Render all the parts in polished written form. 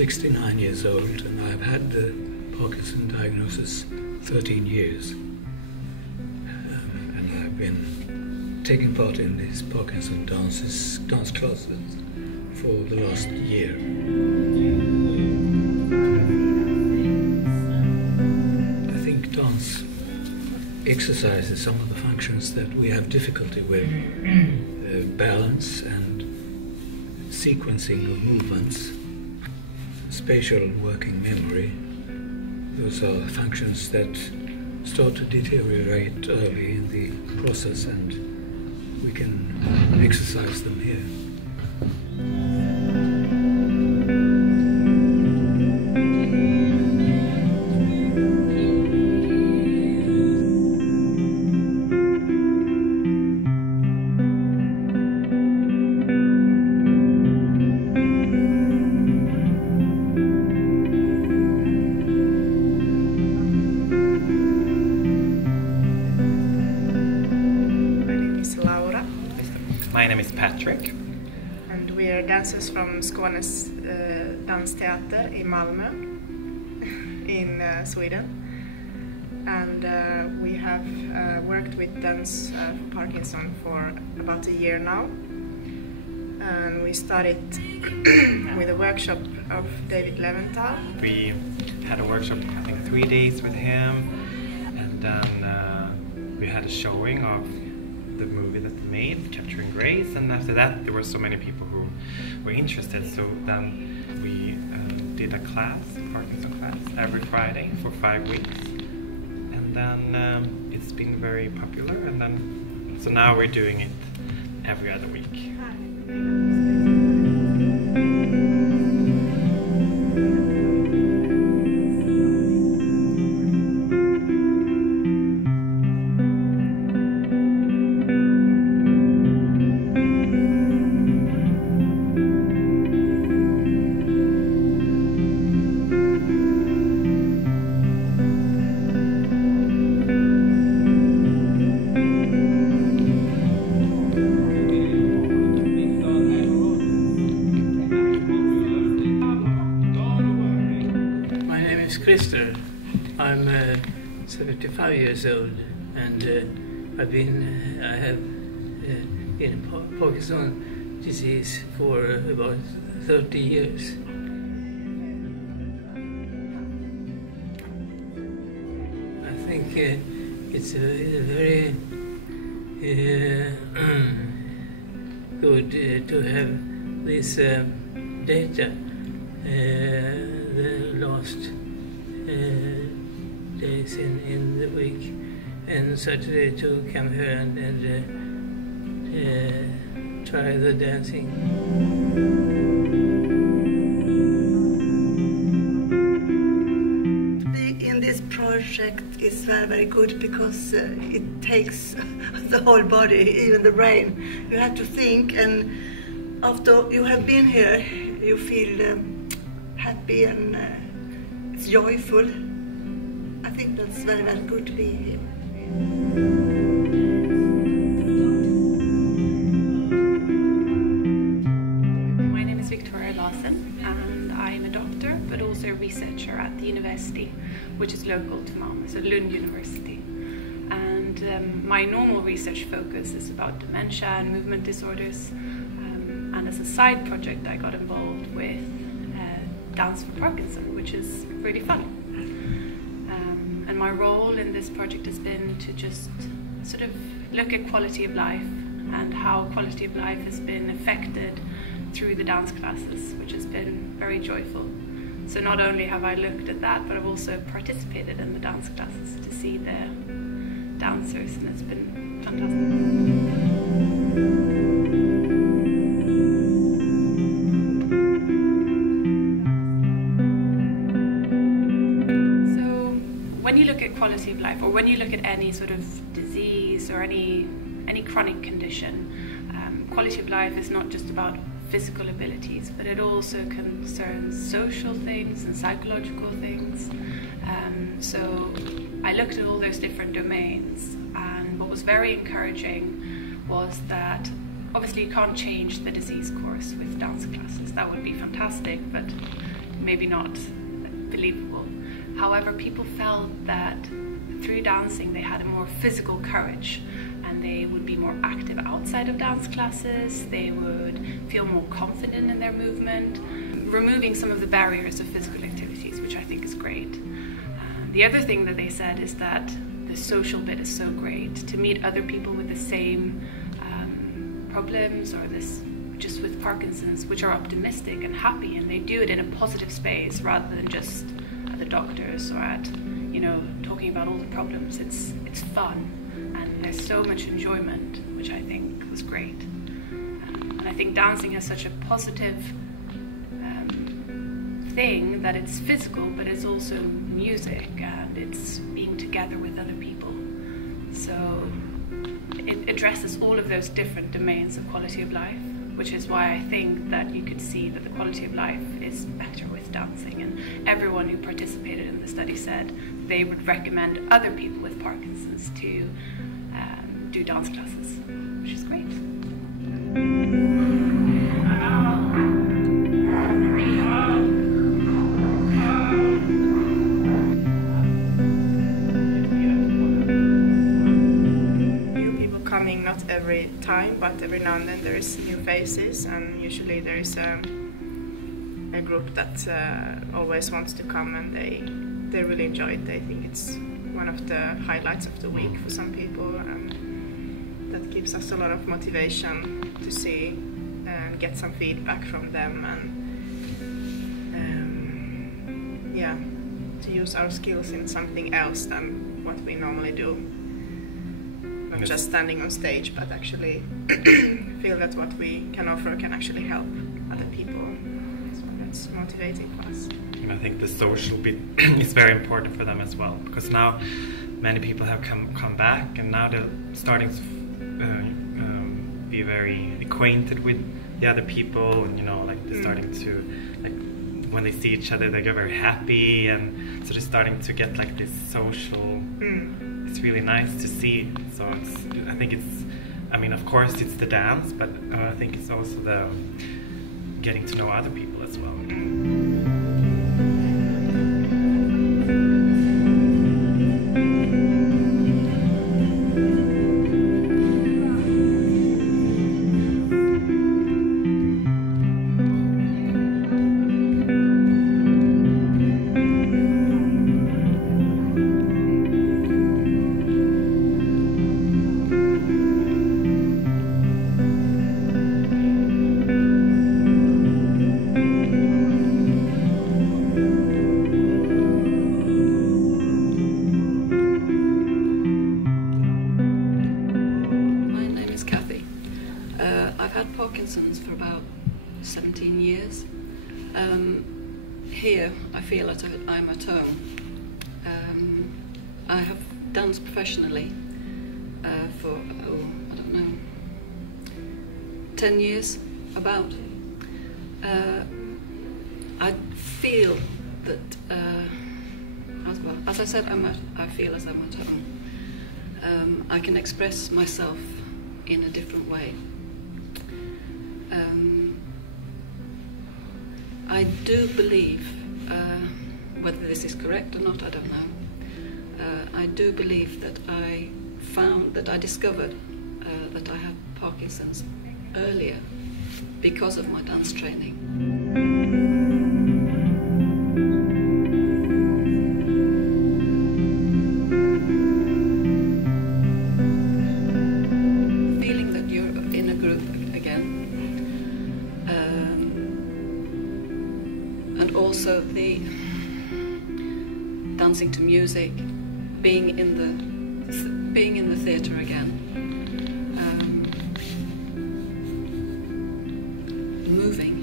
69 years old and I've had the Parkinson diagnosis 13 years. And I've been taking part in these Parkinson dance classes for the last year. I think dance exercises some of the functions that we have difficulty with, balance and sequencing of movements, spatial working memory. Those are functions that start to deteriorate early in the process, and we can exercise them here. My name is Patrick. And we are dancers from Skånes Dansteater in Malmö, in Sweden. And we have worked with dance for Parkinson for about a year now. And we started with a workshop of David Leventhal. We had a workshop, I think 3 days with him, and then we had a showing of the movie that they made, Capturing Grace, and after that there were so many people who were interested, so then we did a class, Parkinson class, every Friday for 5 weeks, and then it's been very popular, and then so now we're doing it every other week. I'm 75 years old, and I have in Parkinson disease for about 30 years. I think it's very good to have this data the last days in the week, and Saturday to come here and try the dancing. To be in this project is very, very good because it takes the whole body, even the brain. You have to think, and after you have been here, you feel happy and it's joyful. I think that's very, very good to be here. My name is Victoria Larsen, and I'm a doctor but also a researcher at the university, which is local to Malmö, so Lund University. And my normal research focus is about dementia and movement disorders. And as a side project, I got involved with Dance for Parkinson, which is really fun. And my role in this project has been to just sort of look at quality of life and how quality of life has been affected through the dance classes, which has been very joyful. So not only have I looked at that, but I've also participated in the dance classes to see the dancers, and it's been fantastic. When you look at quality of life, or when you look at any sort of disease or any chronic condition, quality of life is not just about physical abilities, but it also concerns social things and psychological things. So I looked at all those different domains, and what was very encouraging was that obviously you can't change the disease course with dance classes. That would be fantastic, but maybe not believable. However, people felt that through dancing they had a more physical courage, and they would be more active outside of dance classes, they would feel more confident in their movement, removing some of the barriers of physical activities, which I think is great. The other thing that they said is that the social bit is so great, to meet other people with the same problems, or this just with Parkinson's, which are optimistic and happy, and they do it in a positive space rather than just at the doctors or at, you know, talking about all the problems. It's fun, and there's so much enjoyment, which I think was great. And I think dancing has such a positive thing, that it's physical, but it's also music, and it's being together with other people. So it addresses all of those different domains of quality of life, which is why I think that you could see that the quality of life is better with dancing. And everyone who participated in the study said they would recommend other people with Parkinson's to do dance classes, which is great. Not every time, but every now and then there is new faces, and usually there is a group that always wants to come, and they really enjoy it. They think it's one of the highlights of the week for some people, and that gives us a lot of motivation to see and get some feedback from them, and yeah, to use our skills in something else than what we normally do. Not just standing on stage, but actually feel that what we can offer can actually help other people. So that's motivating for us. And I think the social bit is very important for them as well, because now many people have come back, and now they're starting to be very acquainted with the other people, and you know, like they're starting to, like, when they see each other they get very happy, and so they're starting to get like this social. It's really nice to see. So I think it's, I mean, of course it's the dance, but I think it's also the getting to know other people as well. Parkinson's for about 17 years. Here I feel that I'm at home. I have danced professionally for, I don't know, 10 years about. I feel that, as I said, I feel as I'm at home. I can express myself in a different way. I do believe, whether this is correct or not, I don't know. I do believe that I discovered that I had Parkinson's earlier because of my dance training. Feeling that you're in a group again. And also the dancing to music, being in the theatre again, moving,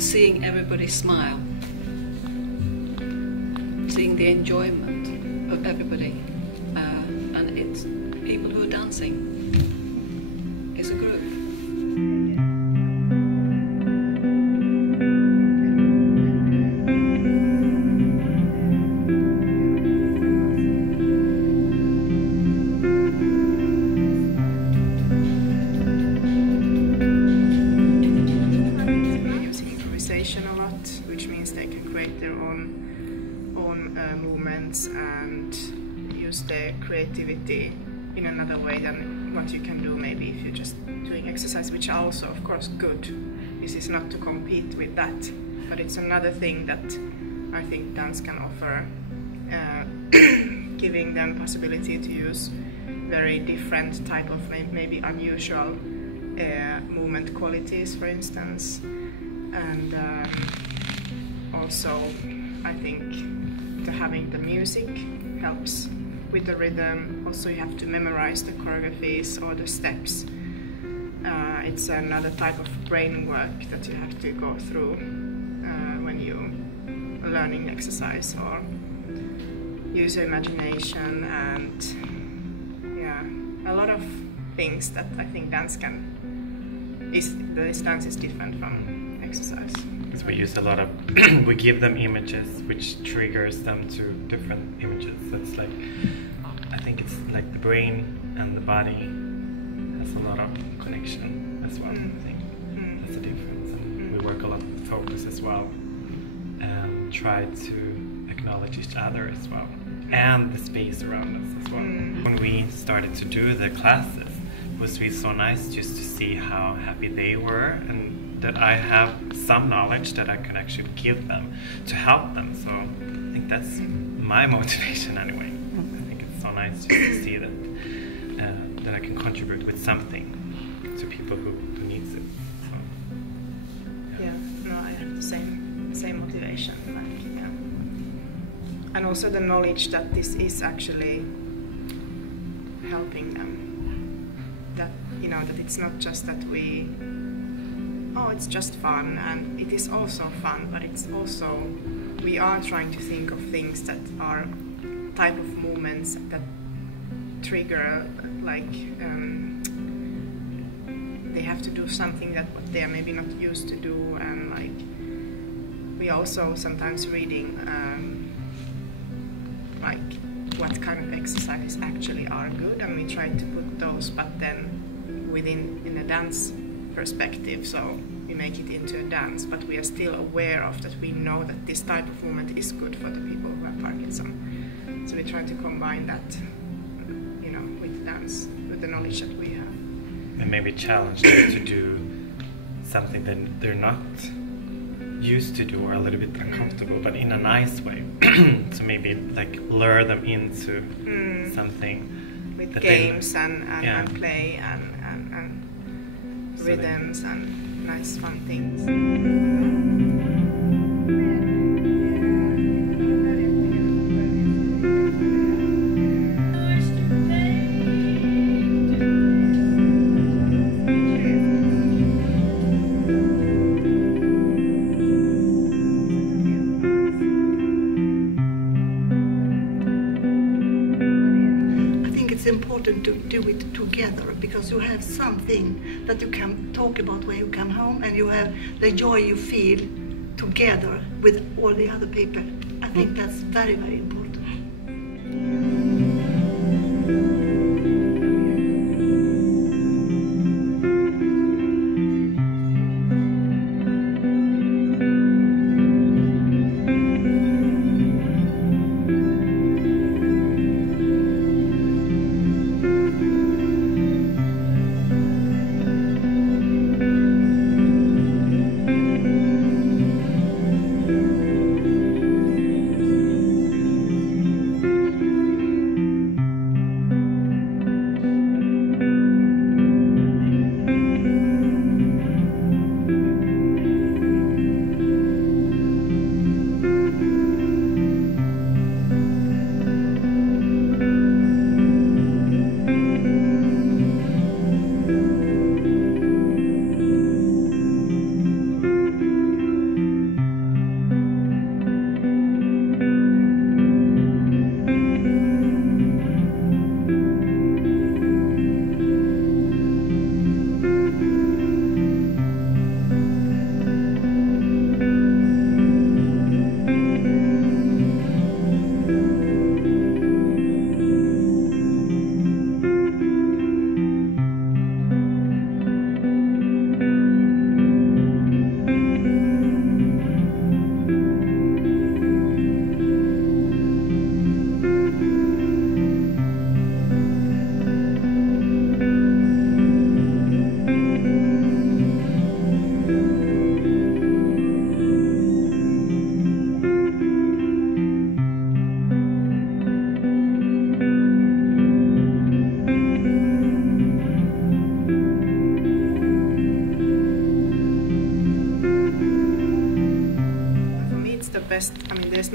seeing everybody smile, seeing the enjoyment of everybody, and it's people who are dancing. It's a group. A lot, use the creativity in another way than what you can do maybe if you're just doing exercise, which are also of course good. This is not to compete with that, but it's another thing that I think dance can offer, giving them possibility to use very different type of maybe unusual movement qualities, for instance, and also I think having the music helps with the rhythm. Also you have to memorize the choreographies or the steps. It's another type of brain work that you have to go through when you're learning exercise, or use your imagination, and a lot of things that I think dance dance is different from exercise. Because we use a lot of, we give them images which triggers them to different images. So it's like, I think it's like the brain and the body has a lot of connection as well. I think that's the difference. And we work a lot with focus as well, and try to acknowledge each other as well, and the space around us as well. When we started to do the classes, it was really so nice just to see how happy they were, and that I have some knowledge that I can actually give them to help them. So I think that's my motivation anyway. I think it's so nice just to see that that I can contribute with something to people who needs it. So, no, I have the same motivation. And also the knowledge that this is actually helping them. That that it's not just that it's just fun, and it is also fun, but it's also we are trying to think of things that are type of movements that trigger, like they have to do something that what they are maybe not used to do, and like we also sometimes reading like what kind of exercises actually are good, and we try to put those, but then in a dance perspective, so we make it into a dance, but we are still aware of that. We know that this type of movement is good for the people who have Parkinson. So we try to combine that, with dance, with the knowledge that we have. And maybe challenge them to do something that they're not used to do, or a little bit uncomfortable, but in a nice way. So maybe like lure them into something with games and play and rhythms and nice fun things. To do it together, because you have something that you can talk about when you come home, and you have the joy you feel together with all the other people. I think that's very, very important.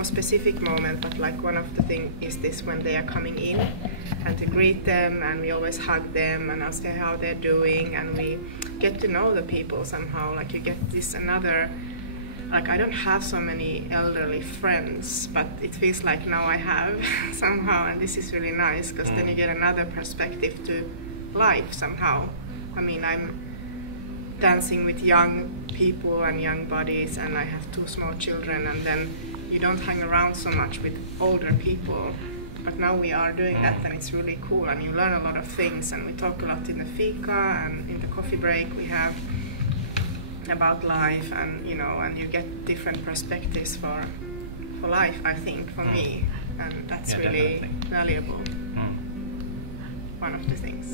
no specific moment, but like one of the things is this when they are coming in and to greet them, and we always hug them and ask how they're doing, and we get to know the people somehow. Like you get this another, like I don't have so many elderly friends, but it feels like now I have somehow, and this is really nice because then you get another perspective to life somehow. I mean, I'm dancing with young people and young bodies, and I have 2 small children, and then you don't hang around so much with older people, but now we are doing that, and it's really cool, and you learn a lot of things, and we talk a lot in the fika and in the coffee break we have about life, and you know, and you get different perspectives for life, I think, for me, and that's really definitely valuable. One of the things.